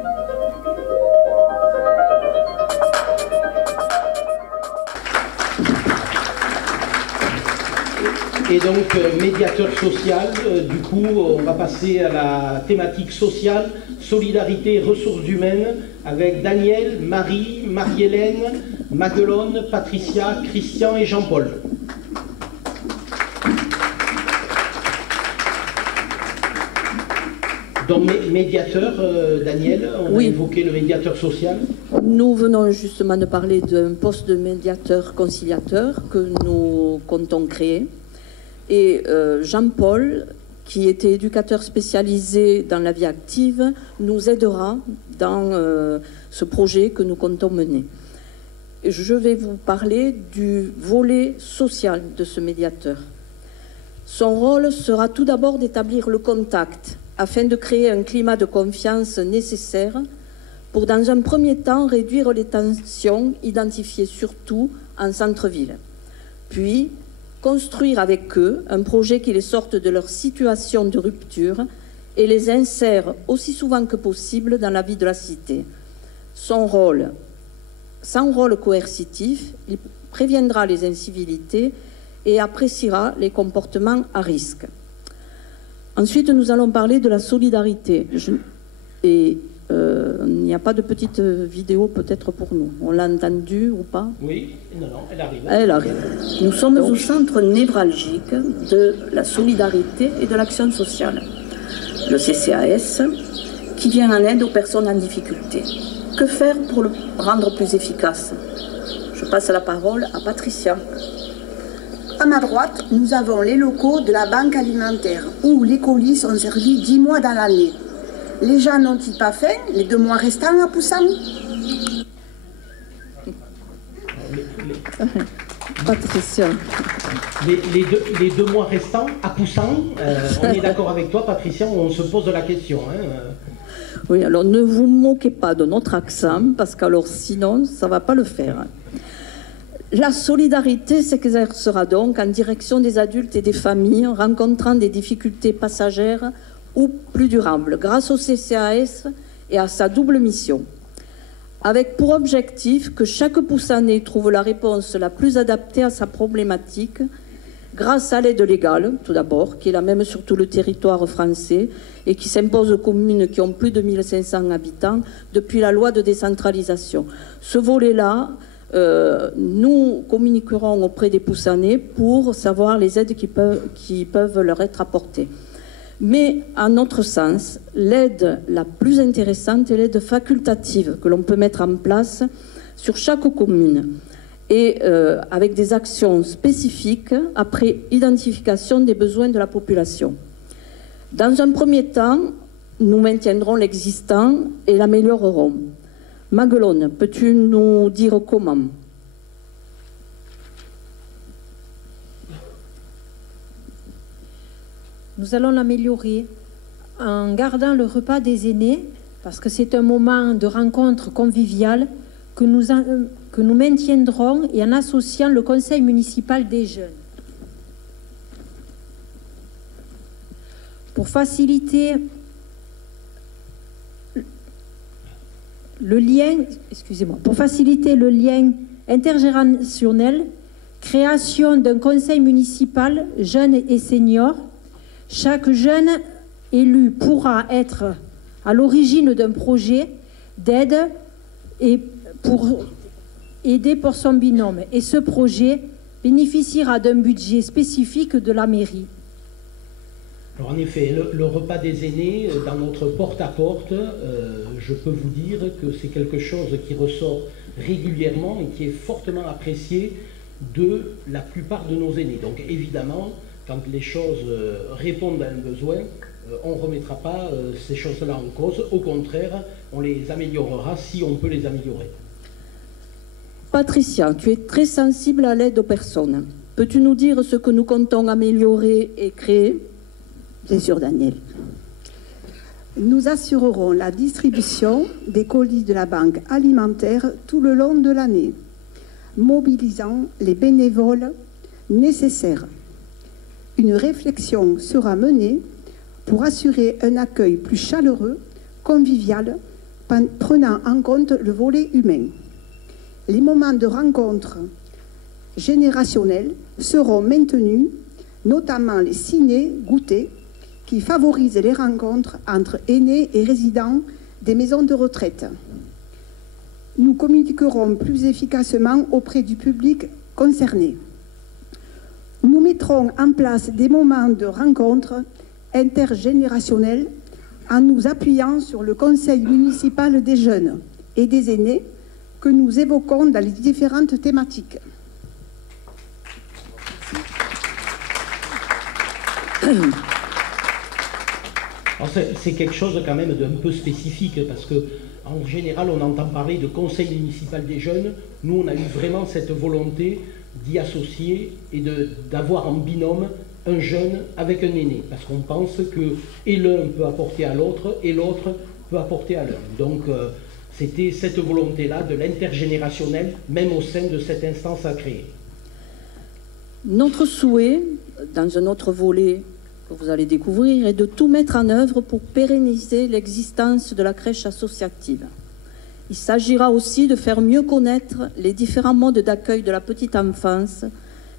Et donc, médiateur social, du coup, on va passer à la thématique sociale, solidarité et ressources humaines, avec Daniel, Marie, Marie-Hélène, Maguelone, Patricia, Christian et Jean-Paul. Donc, médiateur, Daniel, on a évoqué le médiateur social. Nous venons justement de parler d'un poste de médiateur conciliateur que nous comptons créer. Et Jean-Paul, qui était éducateur spécialisé dans la vie active, nous aidera dans ce projet que nous comptons mener. Et je vais vous parler du volet social de ce médiateur. Son rôle sera tout d'abord d'établir le contact afin de créer un climat de confiance nécessaire pour, dans un premier temps, réduire les tensions identifiées surtout en centre-ville. Puis, construire avec eux un projet qui les sorte de leur situation de rupture et les insère aussi souvent que possible dans la vie de la cité. Sans rôle coercitif, il préviendra les incivilités et appréciera les comportements à risque. Ensuite, nous allons parler de la solidarité. Il n'y a pas de petite vidéo peut-être pour nous. On l'a entendu ou pas? Oui, non, elle arrive. Elle arrive. Nous sommes au centre névralgique de la solidarité et de l'action sociale. Le CCAS, qui vient en aide aux personnes en difficulté. Que faire pour le rendre plus efficace? Je passe la parole à Patricia. À ma droite, nous avons les locaux de la banque alimentaire, où les colis sont servis 10 mois dans l'année. Les gens n'ont-ils pas faim les 2 mois restants à Poussan? Patricia. Les 2 mois restants à Poussan, on est d'accord avec toi, Patricia, on se pose la question. Oui, alors ne vous moquez pas de notre accent, parce qu'alors sinon, ça ne va pas le faire. La solidarité s'exercera donc en direction des adultes et des familles rencontrant des difficultés passagères ou plus durable, grâce au CCAS et à sa double mission. Avec pour objectif que chaque Poussanais trouve la réponse la plus adaptée à sa problématique, grâce à l'aide légale, tout d'abord, qui est la même sur tout le territoire français et qui s'impose aux communes qui ont plus de 1500 habitants depuis la loi de décentralisation. Ce volet-là, nous communiquerons auprès des Poussanais pour savoir les aides qui peuvent leur être apportées. Mais, à notre sens, l'aide la plus intéressante est l'aide facultative que l'on peut mettre en place sur chaque commune et avec des actions spécifiques après identification des besoins de la population. Dans un premier temps, nous maintiendrons l'existant et l'améliorerons. Maguelone, peux-tu nous dire comment ? Nous allons l'améliorer en gardant le repas des aînés, parce que c'est un moment de rencontre conviviale que nous maintiendrons et en associant le conseil municipal des jeunes. Pour faciliter le lien intergénérationnel, création d'un conseil municipal jeunes et seniors. Chaque jeune élu pourra être à l'origine d'un projet d'aide et pour aider pour son binôme. Et ce projet bénéficiera d'un budget spécifique de la mairie. Alors en effet, le repas des aînés, dans notre porte-à-porte, je peux vous dire que c'est quelque chose qui ressort régulièrement et qui est fortement apprécié de la plupart de nos aînés. Donc évidemment, quand les choses répondent à un besoin, on ne remettra pas ces choses-là en cause. Au contraire, on les améliorera si on peut les améliorer. Patricia, tu es très sensible à l'aide aux personnes. Peux-tu nous dire ce que nous comptons améliorer et créer ? Bien sûr, Daniel. Nous assurerons la distribution des colis de la banque alimentaire tout le long de l'année, mobilisant les bénévoles nécessaires. Une réflexion sera menée pour assurer un accueil plus chaleureux, convivial, prenant en compte le volet humain. Les moments de rencontre générationnels seront maintenus, notamment les ciné-goûters, qui favorisent les rencontres entre aînés et résidents des maisons de retraite. Nous communiquerons plus efficacement auprès du public concerné. Nous mettrons en place des moments de rencontre intergénérationnels en nous appuyant sur le Conseil municipal des jeunes et des aînés que nous évoquons dans les différentes thématiques. C'est quelque chose quand même d'un peu spécifique parce que en général on entend parler de conseil municipal des jeunes. Nous on a eu vraiment cette volonté d'y associer et d'avoir en binôme un jeune avec un aîné parce qu'on pense que et l'un peut apporter à l'autre et l'autre peut apporter à l'un. Donc c'était cette volonté-là de l'intergénérationnel même au sein de cette instance à créer. Notre souhait, dans un autre volet que vous allez découvrir, est de tout mettre en œuvre pour pérenniser l'existence de la crèche associative. Il s'agira aussi de faire mieux connaître les différents modes d'accueil de la petite enfance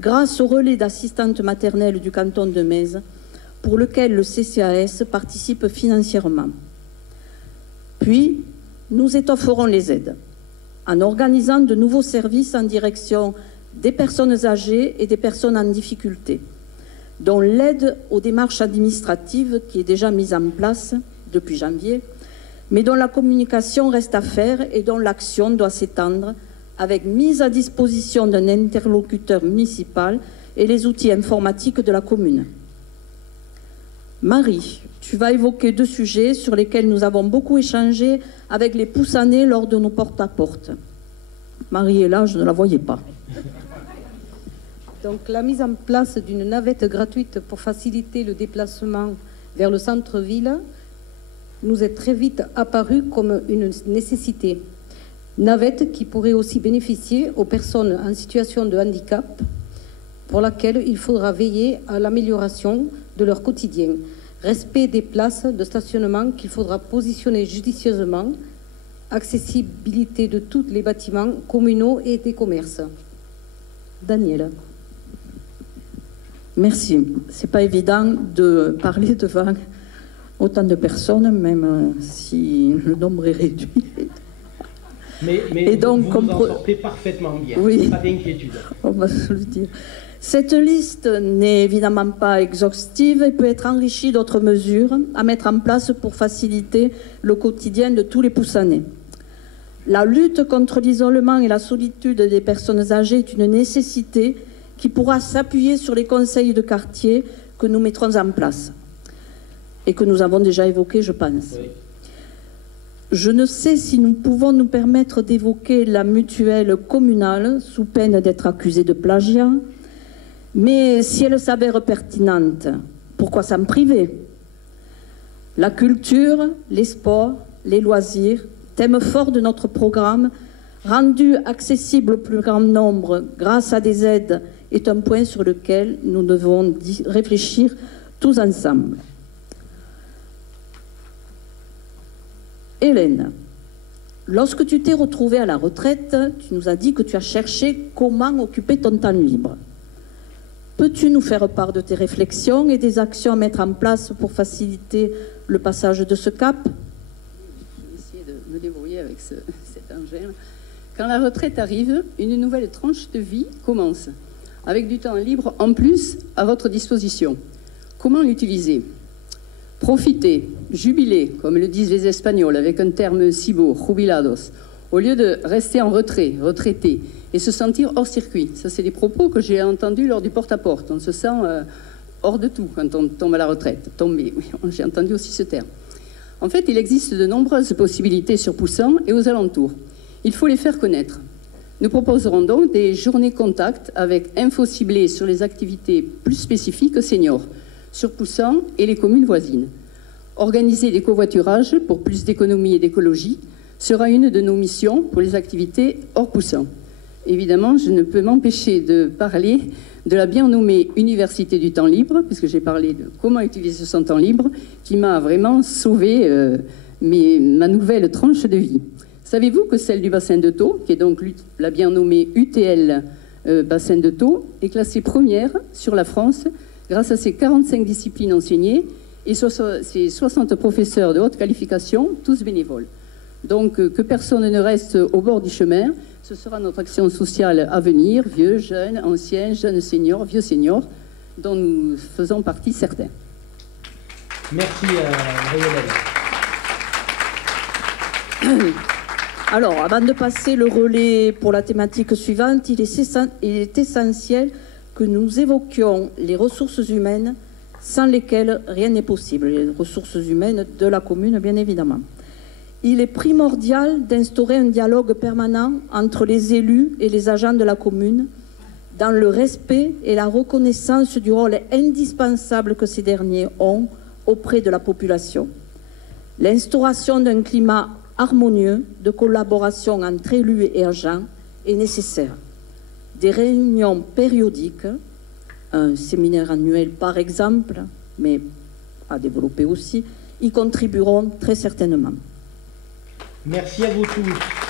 grâce au relais d'assistantes maternelles du canton de Metz, pour lequel le CCAS participe financièrement. Puis, nous étofferons les aides en organisant de nouveaux services en direction des personnes âgées et des personnes en difficulté, dont l'aide aux démarches administratives qui est déjà mise en place depuis janvier, mais dont la communication reste à faire et dont l'action doit s'étendre avec mise à disposition d'un interlocuteur municipal et les outils informatiques de la commune. Marie, tu vas évoquer deux sujets sur lesquels nous avons beaucoup échangé avec les Poussanais lors de nos porte-à-porte. Marie est là, je ne la voyais pas. Donc la mise en place d'une navette gratuite pour faciliter le déplacement vers le centre-ville nous est très vite apparue comme une nécessité. Navette qui pourrait aussi bénéficier aux personnes en situation de handicap, pour laquelle il faudra veiller à l'amélioration de leur quotidien. Respect des places de stationnement qu'il faudra positionner judicieusement, accessibilité de tous les bâtiments communaux et des commerces. Daniel. Merci. C'est pas évident de parler devant autant de personnes, même si le nombre est réduit. Mais et donc, vous en sortez parfaitement bien, oui, pas d'inquiétude. On va se le dire. Cette liste n'est évidemment pas exhaustive et peut être enrichie d'autres mesures à mettre en place pour faciliter le quotidien de tous les Poussanais. La lutte contre l'isolement et la solitude des personnes âgées est une nécessité qui pourra s'appuyer sur les conseils de quartier que nous mettrons en place et que nous avons déjà évoqués, je pense. Oui. Je ne sais si nous pouvons nous permettre d'évoquer la mutuelle communale sous peine d'être accusée de plagiat, mais si elle s'avère pertinente, pourquoi s'en priver? La culture, les sports, les loisirs, thème fort de notre programme, rendu accessible au plus grand nombre grâce à des aides, est un point sur lequel nous devons réfléchir tous ensemble. Hélène, lorsque tu t'es retrouvée à la retraite, tu nous as dit que tu as cherché comment occuper ton temps libre. Peux-tu nous faire part de tes réflexions et des actions à mettre en place pour faciliter le passage de ce cap? Je vais essayer de me débrouiller avec cet engin. Quand la retraite arrive, une nouvelle tranche de vie commence, avec du temps libre en plus à votre disposition. Comment l'utiliser? Profiter, jubiler, comme le disent les Espagnols, avec un terme si beau, jubilados, au lieu de rester en retrait, retraité, et se sentir hors circuit. Ça, c'est des propos que j'ai entendus lors du porte-à-porte. On se sent hors de tout quand on tombe à la retraite. Tomber, oui, j'ai entendu aussi ce terme. En fait, il existe de nombreuses possibilités sur Poussan et aux alentours. Il faut les faire connaître. Nous proposerons donc des journées contact avec infos ciblées sur les activités plus spécifiques seniors, sur Poussan et les communes voisines. Organiser des covoiturages pour plus d'économie et d'écologie sera une de nos missions pour les activités hors Poussan. Évidemment, je ne peux m'empêcher de parler de la bien nommée Université du temps libre, puisque j'ai parlé de comment utiliser son temps libre, qui m'a vraiment sauvée ma nouvelle tranche de vie. Savez-vous que celle du bassin de Thau, qui est donc la bien nommée UTL bassin de Thau, est classée première sur la France grâce à ses 45 disciplines enseignées et ses 60 professeurs de haute qualification, tous bénévoles. Donc que personne ne reste au bord du chemin, ce sera notre action sociale à venir, vieux, jeunes, anciens, jeunes seniors, vieux seniors, dont nous faisons partie certains. Merci Marie-Hélène. Alors, avant de passer le relais pour la thématique suivante, il est essentiel que nous évoquions les ressources humaines sans lesquelles rien n'est possible, les ressources humaines de la commune, bien évidemment. Il est primordial d'instaurer un dialogue permanent entre les élus et les agents de la commune dans le respect et la reconnaissance du rôle indispensable que ces derniers ont auprès de la population. L'instauration d'un climat harmonieux de collaboration entre élus et agents est nécessaire. Des réunions périodiques, un séminaire annuel par exemple, mais à développer aussi, y contribueront très certainement. Merci à vous tous.